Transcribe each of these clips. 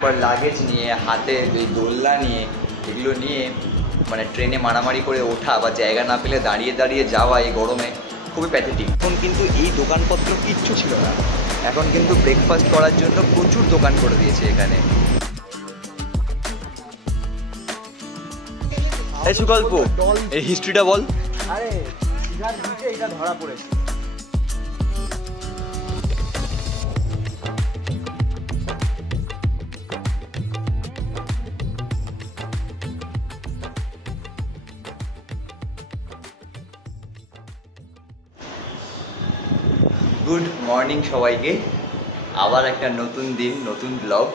পর লাগেজ নিয়ে হাতে এই দোলনা নিয়ে এগুলো নিয়ে মানে ট্রেনে মারামারি করে ওঠা বা জায়গা না পেলে দাঁড়িয়ে দাঁড়িয়ে যাওয়া এই গরমে খুবই প্যাথেটিক। এখন কিন্তু এই দোকানপত্র কিচ্ছু ছিল না, এখন কিন্তু ব্রেকফাস্ট করার জন্য প্রচুর দোকান করে দিয়েছে এখানে। এই সুকল্প, এই হিস্ট্রিটা বল। আরে দীঘার বিচে এটা ধরা পড়েছে। গুড মর্নিং সবাইকে, আবার একটা নতুন দিন, নতুন ব্লগ।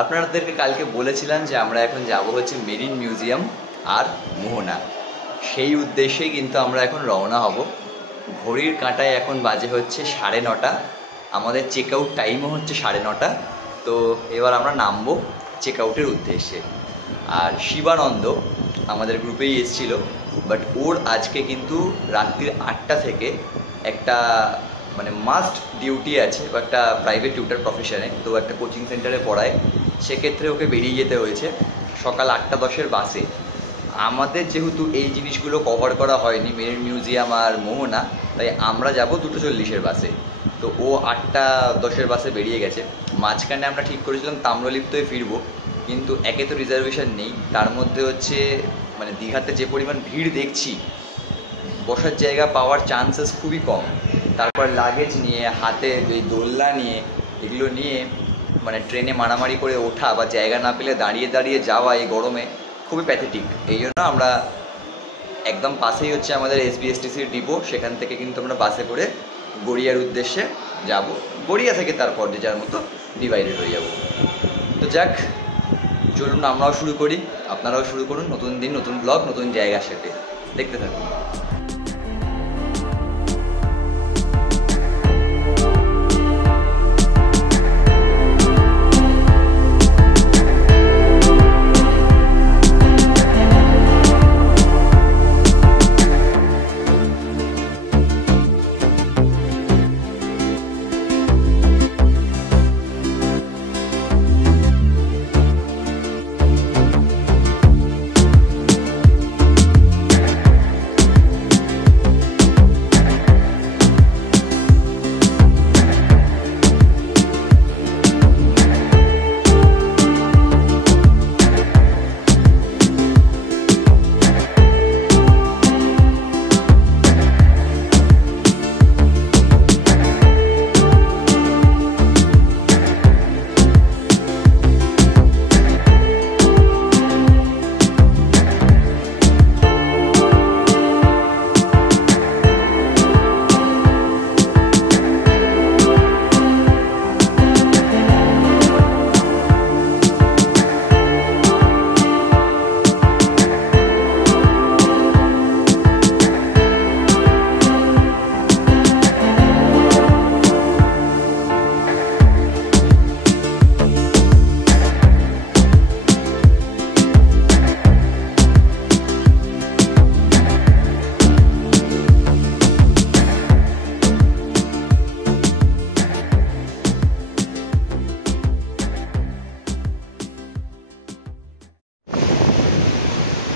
আপনাদেরকে কালকে বলেছিলাম যে আমরা এখন যাব হচ্ছে মেরিন মিউজিয়াম আর মোহনা, সেই উদ্দেশ্যেই কিন্তু আমরা এখন রওনা হব। ঘড়ির কাঁটায় এখন বাজে হচ্ছে 9:30, আমাদের চেক আউট টাইমও হচ্ছে 9:30। তো এবার আমরা নামবো চেক আউটের উদ্দেশ্যে। আর শিবানন্দ আমাদের গ্রুপেই এসেছিল, বাট ওর আজকে কিন্তু রাত্রির 8টা থেকে একটা মানে মাস্ট ডিউটি আছে, বা একটা প্রাইভেট টিউটার প্রফেশনে, তো একটা কোচিং সেন্টারে পড়ায়, সেক্ষেত্রে ওকে বেরিয়ে যেতে হয়েছে সকাল 8:10-এর বাসে। আমাদের যেহেতু এই জিনিসগুলো কভার করা হয়নি, মেরিন মিউজিয়াম আর মোহনা, তাই আমরা যাব 2:40-এর বাসে। তো ও 8:10-এর বাসে বেরিয়ে গেছে। মাঝখানে আমরা ঠিক করেছিলাম তাম্রলিপ্তয়ে ফিরবো, কিন্তু একে তো রিজার্ভেশন নেই, তার মধ্যে হচ্ছে মানে দীঘাতে যে পরিমাণ ভিড় দেখছি, বসার জায়গা পাওয়ার চান্সেস খুবই কম। তারপর লাগেজ নিয়ে হাতে এই দোলনা নিয়ে এগুলো নিয়ে মানে ট্রেনে মারামারি করে ওঠা বা জায়গা না পেলে দাঁড়িয়ে দাঁড়িয়ে যাওয়া এই গরমে খুবই প্যাথেটিক। এই জন্য আমরা একদম পাশেই হচ্ছে আমাদের এসবিএসটিসির ডিপো, সেখান থেকে কিন্তু আমরা বাসে করে গড়িয়ার উদ্দেশ্যে যাব। গড়িয়া থেকে তারপর যে যার মতো ডিভাইডেড হয়ে যাব। তো যাক, চলুন আমরাও শুরু করি, আপনারাও শুরু করুন। নতুন দিন, নতুন ব্লগ, নতুন জায়গার সাথে দেখতে থাকুন।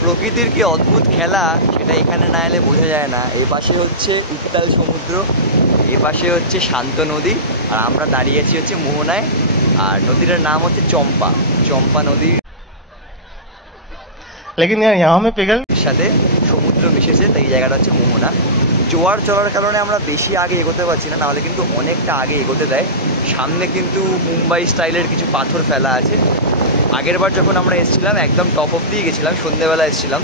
প্রকৃতির কি অদ্ভুত খেলা, সেটা এখানে না এলে বোঝা যায় না। এই পাশে হচ্ছে উত্তাল সমুদ্র, এ পাশে হচ্ছে শান্ত নদী, আর আমরা দাঁড়িয়ে আছি হচ্ছে মোহনায়। আর নদীটার নাম হচ্ছে চম্পা নদী। लेकिन यार यहाँ में पिघल সাথে সমুদ্র মিশেছে, তাই এই জায়গাটা হচ্ছে মোহনা। জোয়ার চলার কারণে আমরা বেশি আগে এগোতে পারছি না, নাহলে কিন্তু অনেকটা আগে এগোতে দেয়। সামনে কিন্তু মুম্বাই স্টাইলের কিছু পাথর ফেলা আছে। আগের বার যখন আমরা এসেছিলাম একদম টপ অফ দিয়ে গেছিলাম, সন্ধ্যেবেলা এসেছিলাম,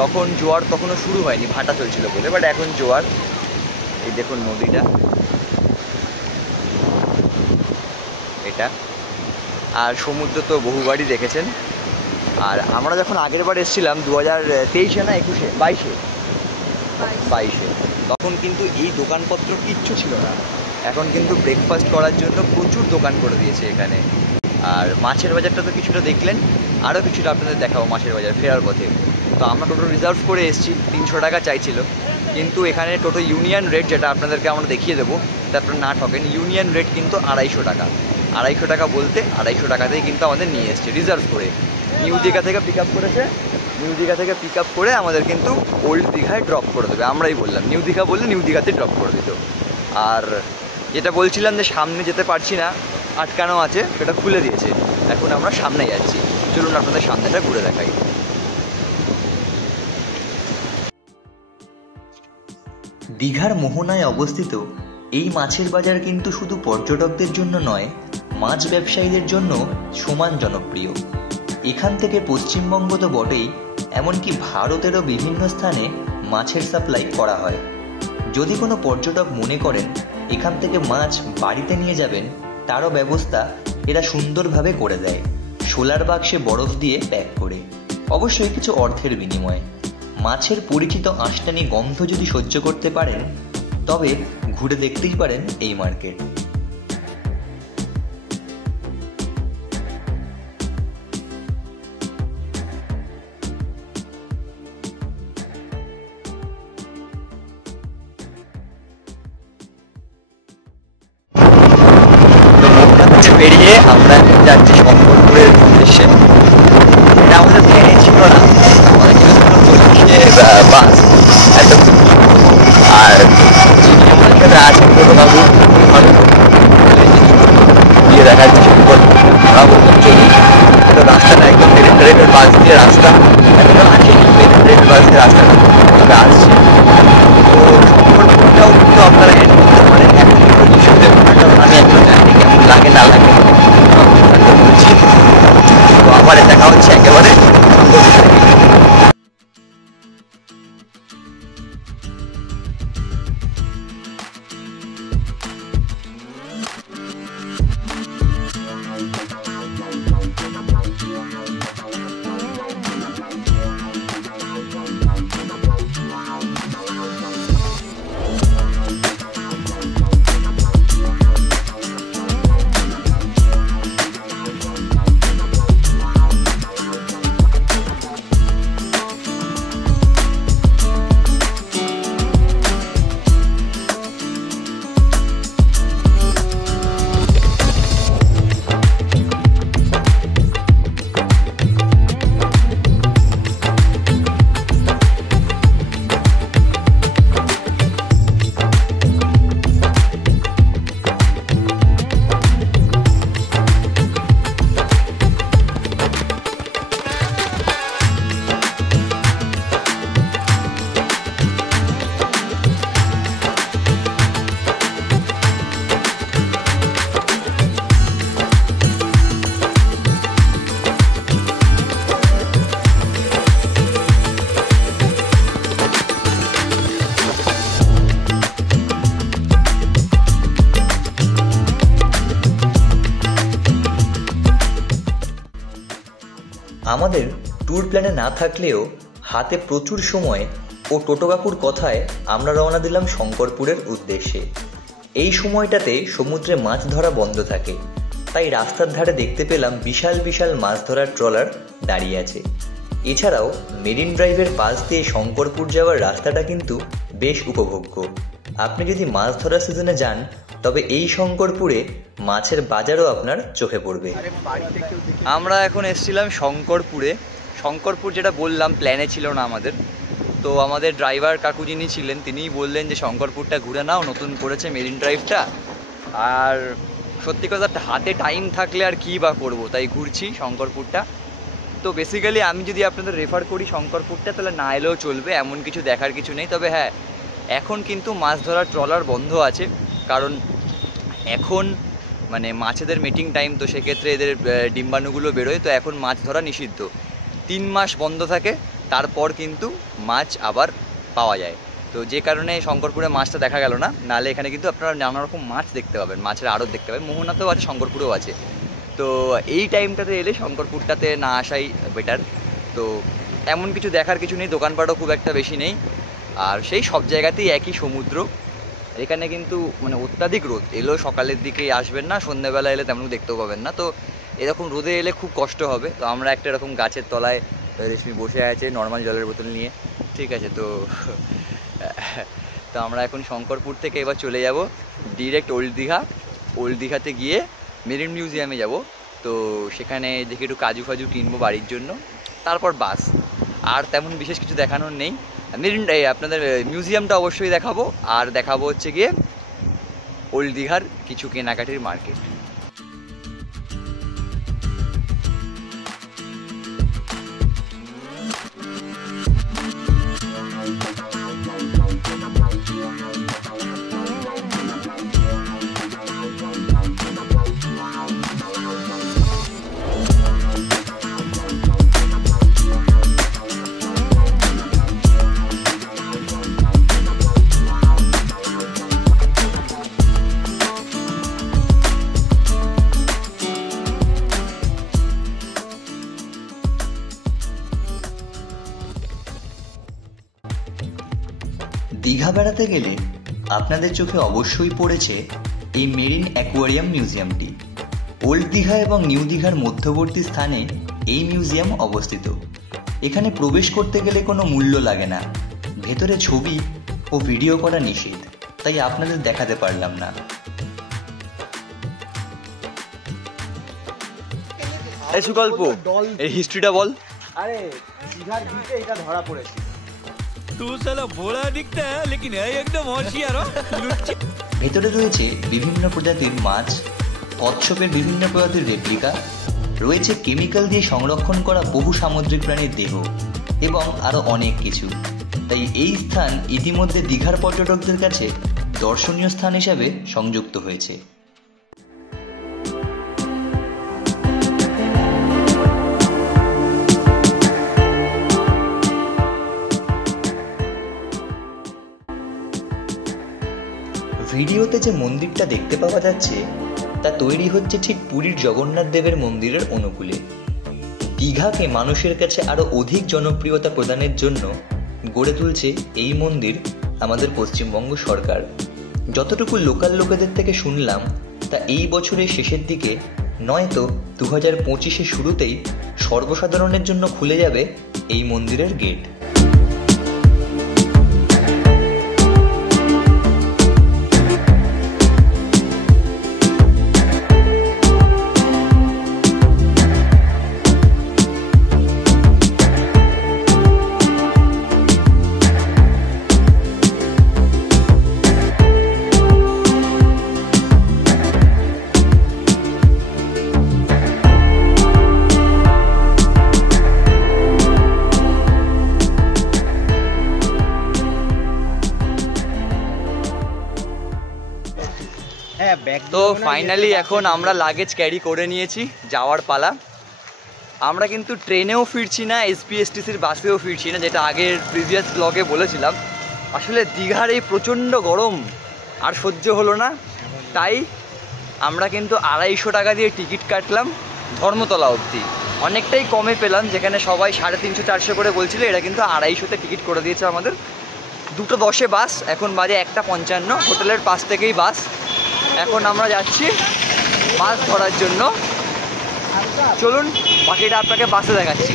তখন জোয়ার তখনও শুরু হয়নি, ভাটা চলছিল বলে। বাট এখন জোয়ার, এই দেখুন নদীটা এটা, আর সমুদ্র তো বহুবারই দেখেছেন। আর আমরা যখন আগের বার এসেছিলাম 2023-এ না 21-এ 22-এ, তখন কিন্তু এই দোকানপত্র কিচ্ছু ছিল না, এখন কিন্তু ব্রেকফাস্ট করার জন্য প্রচুর দোকান করে দিয়েছে এখানে। আর মাছের বাজারটা তো কিছুটা দেখলেন, আরও কিছুটা আপনাদের দেখাবো মাছের বাজার ফেরার পথে। তো আমরা টোটো রিজার্ভ করে এসেছি, 300 টাকা চাইছিল, কিন্তু এখানে টোটো ইউনিয়ন রেট, যেটা আপনাদেরকে আমরা দেখিয়ে দেবো যাতে আপনারা না ঠকেন, ইউনিয়ন রেট কিন্তু 250 টাকা। 250 টাকা বলতে 250 টাকাতেই কিন্তু আমাদের নিয়ে এসছে রিজার্ভ করে। নিউ দীঘা থেকে পিক আপ করেছে, নিউ দীঘা থেকে পিক আপ করে আমাদের কিন্তু ওল্ড দীঘায় ড্রপ করে দেবে। আমরাই বললাম নিউ দীঘা বললে নিউ দীঘাতে ড্রপ করে দিত। আর যেটা বলছিলাম যে সামনে যেতে পারছি না, আটকানো আছে, সেটা খুলে দিয়েছে। এখন আমরা সামনে যাচ্ছি, চলুন আপনাদের সামনেটা ঘুরে দেখাই। দীঘার মোহনায় অবস্থিত এই মাছের বাজার কিন্তু শুধু পর্যটকদের জন্য নয়, মাছ ব্যবসায়ীদের জন্য সমান জনপ্রিয়। এখান থেকে পশ্চিমবঙ্গ তো বটেই, এমনকি ভারতেরও বিভিন্ন স্থানে মাছের সাপ্লাই করা হয়। যদি কোনো পর্যটক মনে করেন এখান থেকে মাছ বাড়িতে নিয়ে যাবেন, তারও ব্যবস্থা এরা সুন্দরভাবে করে দেয়, সোলার বাক্সে বরফ দিয়ে প্যাক করে, অবশ্যই কিছু অর্থের বিনিময়ে। মাছের পরিচিত আঁশটানি গন্ধ যদি সহ্য করতে পারেন, তবে ঘুরে দেখতেই পারেন এই মার্কেট। বেরিয়ে আমরা এখন যাচ্ছি শঙ্করপুরের উদ্দেশ্যে। এটা আমাদের প্ল্যানে ছিল না, আমাদের ছিল বাস এত। আর যিনি আমার সাথে আছেন ছোটবাবু, গিয়ে দেখার কিছু ওরা বলছেন চলি। তো রাস্তাটা একদম মেরিন বাস দিয়ে রাস্তা এখনো আছে, মেরিন ড্রাইভের বাস দিয়ে রাস্তাটা তবে আসছে। তো শঙ্করপুরটাও কিন্তু আপনারা এড করতে পারেন, এখন একটু কিছু দেবেন না, কারণ আমি একদম জানি কেমন লাগে না লাগে বলছি। তো আবার দেখা হচ্ছে একেবারে শঙ্করপুর থেকে। আমাদের ট্যুর প্ল্যানে না থাকলেও হাতে প্রচুর সময় ও টোটো কাকুর কথায় আমরা রওনা দিলাম শঙ্করপুরের উদ্দেশ্যে। এই সময়টাতে সমুদ্রে মাছ ধরা বন্ধ থাকে, তাই রাস্তার ধারে দেখতে পেলাম বিশাল বিশাল মাছ ধরার ট্রলার দাঁড়িয়ে আছে। এছাড়াও মেরিন ড্রাইভের পাশ দিয়ে শঙ্করপুর যাওয়ার রাস্তাটা কিন্তু বেশ উপভোগ্য। আপনি যদি মাছ ধরার সিজনে যান, তবে এই শঙ্করপুরে মাছের বাজারও আপনার চোখে পড়বে। আমরা এখন এসেছিলাম শঙ্করপুরে। শঙ্করপুর যেটা বললাম প্ল্যানে ছিল না আমাদের, তো আমাদের ড্রাইভার কাকু যিনি ছিলেন তিনিই বললেন যে শঙ্করপুরটা ঘুরে নাও, নতুন করেছে মেরিন ড্রাইভটা। আর সত্যি কথা হাতে টাইম থাকলে আর কী বা করবো, তাই ঘুরছি শঙ্করপুরটা। তো বেসিক্যালি আমি যদি আপনাদের রেফার করি শঙ্করপুরটা, তাহলে না এলেও চলবে, এমন কিছু দেখার কিছু নেই। তবে হ্যাঁ, এখন কিন্তু মাছ ধরার ট্রলার বন্ধ আছে, কারণ এখন মানে মাছেদের মিটিং টাইম, তো সেক্ষেত্রে এদের ডিম্বাণুগুলো বেরোয়, তো এখন মাছ ধরা নিষিদ্ধ। 3 মাস বন্ধ থাকে, তারপর কিন্তু মাছ আবার পাওয়া যায়। তো যে কারণে শঙ্করপুরে মাছটা দেখা গেল না, নাহলে এখানে কিন্তু আপনারা নানা রকম মাছ দেখতে পাবেন, মাছের আড়ত দেখতে পাবেন। মোহনাতেও আছে, শঙ্করপুরেও আছে। তো এই টাইমটাতে এলে শঙ্করপুরটাতে না আসাই বেটার। তো এমন কিছু দেখার কিছু নেই, দোকানপাটও খুব একটা বেশি নেই, আর সেই সব জায়গাতেই একই সমুদ্র। এখানে কিন্তু মানে অত্যাধিক রোদ, এলেও সকালের দিকে আসবেন না, সন্ধ্যেবেলা এলে তেমন দেখতেও পাবেন না। তো এরকম রোদে এলে খুব কষ্ট হবে। তো আমরা একটা এরকম গাছের তলায় রেশমি বসে আছে নর্মাল জলের বোতল নিয়ে, ঠিক আছে। তো তো আমরা এখন শঙ্করপুর থেকে এবার চলে যাব ডিরেক্ট ওল্ড দীঘা। ওল্ড দীঘাতে গিয়ে মেরিন মিউজিয়ামে যাব। তো সেখানে দেখি একটু কাজু ফাজু কিনবো বাড়ির জন্য, তারপর বাস। আর তেমন বিশেষ কিছু দেখানোর নেই। মেরিন আপনাদের মিউজিয়ামটা অবশ্যই দেখাবো, আর দেখাবো হচ্ছে গিয়ে ওল্ড দীঘার কিছু কেনাকাটির মার্কেট। দীঘা বেড়াতে গেলে আপনাদের চোখে অবশ্যই পড়েছে এই মেরিন অ্যাকোয়ারিয়াম মিউজিয়ামটি। ওল্ড দীঘা এবং নিউ দীঘার মধ্যবর্তী স্থানে এই মিউজিয়াম অবস্থিত। এখানে প্রবেশ করতে গেলে কোনো মূল্য লাগে না, ভেতরে ছবি ও ভিডিও করা নিষেধ, তাই আপনাদের দেখাতে পারলাম না। এই সুকল্প, এই হিস্ট্রিটা বল। আরে দীঘার বিচে এটা ধরা পড়েছে। तू साला भोला दिखता है लेकिन है एकदम होशियार हो। ভেতরে রয়েছে বিভিন্ন প্রজাতির মাছ, কচ্ছপের বিভিন্ন প্রজাতির রেপ্লিকা, রয়েছে কেমিক্যাল দিয়ে সংরক্ষণ করা বহু সামুদ্রিক প্রাণীর দেহ এবং আরো অনেক কিছু। তাই এই স্থান ইতিমধ্যে দীঘার পর্যটকদের কাছে দর্শনীয় স্থান হিসাবে সংযুক্ত হয়েছে। ভিডিওতে যে মন্দিরটা দেখতে পাওয়া যাচ্ছে তা তৈরি হচ্ছে ঠিক পুরীর জগন্নাথ দেবের মন্দিরের অনুকূলে। দীঘাকে মানুষের কাছে আরো অধিক জনপ্রিয়তা প্রদানের জন্য গড়ে তুলছে এই মন্দির আমাদের পশ্চিমবঙ্গ সরকার। যতটুকু লোকাল লোকেদের থেকে শুনলাম তা এই বছরের শেষের দিকে নয়তো 2025 শুরুতেই সর্বসাধারণের জন্য খুলে যাবে এই মন্দিরের গেট। তো ফাইনালি এখন আমরা লাগেজ ক্যারি করে নিয়েছি, যাওয়ার পালা। আমরা কিন্তু ট্রেনেও ফিরছি না, এসপিএসটিসির বাসেও ফিরছি না, যেটা আগের প্রিভিয়াস ব্লগে বলেছিলাম। আসলে দীঘার এই প্রচণ্ড গরম আর সহ্য হলো না, তাই আমরা কিন্তু 250 টাকা দিয়ে টিকিট কাটলাম ধর্মতলা অবধি। অনেকটাই কমে পেলাম, যেখানে সবাই 350-400 করে বলছিল, এটা কিন্তু 250-তে টিকিট করে দিয়েছে আমাদের। 2:10 বাস, এখন বাজে 1:55, হোটেলের পাশ থেকেই বাস। এখন আমরা যাচ্ছি মাছ ধরার জন্য। চলুন বাকিটা আপনাকে বাসে দেখাচ্ছি।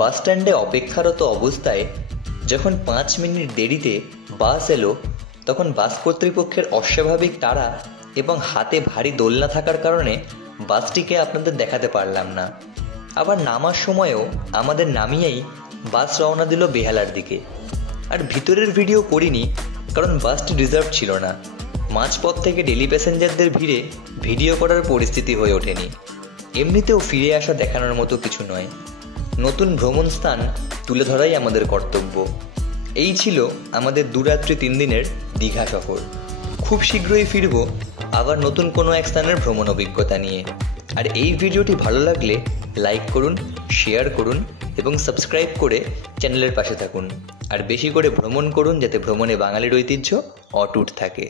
বাস স্ট্যান্ডে অপেক্ষারত অবস্থায় যখন 5 মিনিট দেরিতে বাস এলো, তখন বাস কর্তৃপক্ষের অস্বাভাবিক তাড়া এবং হাতে ভারী দোলনা থাকার কারণে বাসটিকে আপনাদের দেখাতে পারলাম না। আবার নামার সময়ও আমাদের নামিয়েই বাস রওনা দিল বেহালার দিকে। আর ভিতরের ভিডিও করিনি, কারণ বাসটি রিজার্ভ ছিল না। মাঝপথ থেকে ডেলি প্যাসেঞ্জারদের ভিড়ে ভিডিও করার পরিস্থিতি হয়ে ওঠেনি। এমনিতেও ফিরে আসা দেখানোর মতো কিছু নয়, নতুন ভ্রমণ স্থান তুলে ধরাই আমাদের কর্তব্য। এই ছিল আমাদের 2 রাত্রি 3 দিনের দীঘা সফর। খুব শীঘ্রই ফিরব আবার নতুন কোনো এক স্থানের ভ্রমণ অভিজ্ঞতা নিয়ে। আর এই ভিডিওটি ভালো লাগলে লাইক করুন, শেয়ার করুন এবং সাবস্ক্রাইব করে চ্যানেলের পাশে থাকুন। আর বেশি করে ভ্রমণ করুন, যাতে ভ্রমণে বাঙালির ঐতিহ্য অটুট থাকে।